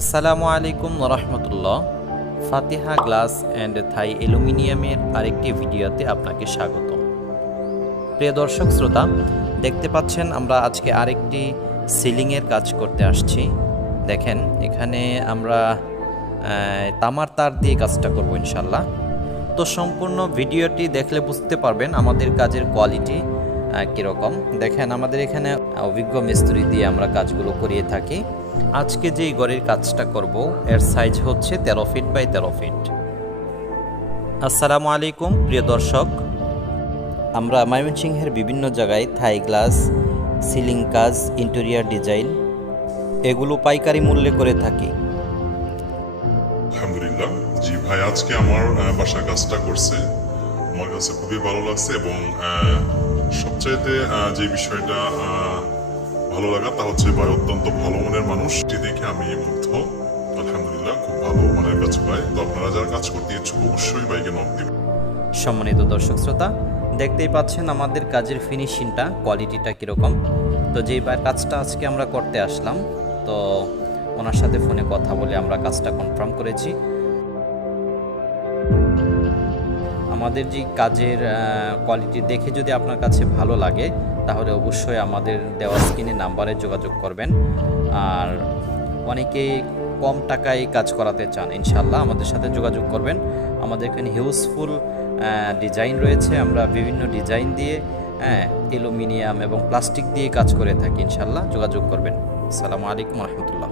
আসসালামু আলাইকুম রহমতুল্লাহ। ফাতিহা glass and থাই অ্যালুমিনিয়ামের আরেকটি ভিডিওতে আপনাকে স্বাগত। প্রিয় দর্শক শ্রোতা, দেখতে পাচ্ছেন আমরা আজকে আরেকটি সিলিংয়ের কাজ করতে আসছি। দেখেন এখানে আমরা তামার তার দিয়ে কাজটা করব ইনশাল্লাহ। তো সম্পূর্ণ ভিডিওটি দেখলে বুঝতে পারবেন আমাদের কাজের কোয়ালিটি কীরকম। দেখেন আমাদের এখানে অভিজ্ঞ মিস্ত্রি দিয়ে আমরা কাজগুলো করিয়ে থাকি। আজকে যেই ঘরের কাজটা করব এর সাইজ হচ্ছে 13 ফিট বাই 13 ফিট। আসসালামু আলাইকুম প্রিয় দর্শক, আমরা ময়মনসিংহের বিভিন্ন জায়গায় থাই গ্লাস, সিলিং কাজ, ইন্টেরিয়ার ডিজাইন এগুলো পাইকারি মূল্যে করে থাকি। আলহামদুলিল্লাহ। জি ভাই, আজকে আমার বাসার কাজটা করছে, আমার কাছে খুবই ভালো লাগছে এবং সবচাইতে যে বিষয়টা ভালো লাগা তা হচ্ছে ভাই অত্যন্ত ভালো মনের মানুষ, এটি দেখে আমি মুগ্ধ। আলহামদুলিল্লাহ, খুব ভালো মানের কাজ পাই। তো আপনারা যারা কাজ করতে ইচ্ছুক অবশ্যই ভাইকে নক দিবেন। সম্মানিত দর্শক শ্রোতা, দেখতেই পাচ্ছেন আমাদের কাজের ফিনিশিংটা, কোয়ালিটিটা কীরকম। তো যেই কাজটা আজকে আমরা করতে আসলাম, তো ওনার সাথে ফোনে কথা বলে আমরা কাজটা কনফার্ম করেছি। আমাদের যে কাজের কোয়ালিটি দেখে যদি আপনার কাছে ভালো লাগে তাহলে অবশ্যই আমাদের দেওয়া স্ক্রিনে নাম্বারে যোগাযোগ করবেন। আর অনেকেই কম টাকায় কাজ করাতে চান, ইনশাল্লাহ আমাদের সাথে যোগাযোগ করবেন। আমাদের এখানে হিউজফুল ডিজাইন রয়েছে, আমরা বিভিন্ন ডিজাইন দিয়ে অ্যালুমিনিয়াম এবং প্লাস্টিক দিয়ে কাজ করে থাকি। ইনশাল্লাহ যোগাযোগ করবেন। আসসালামু আলাইকুম রহমতুল্লাহ।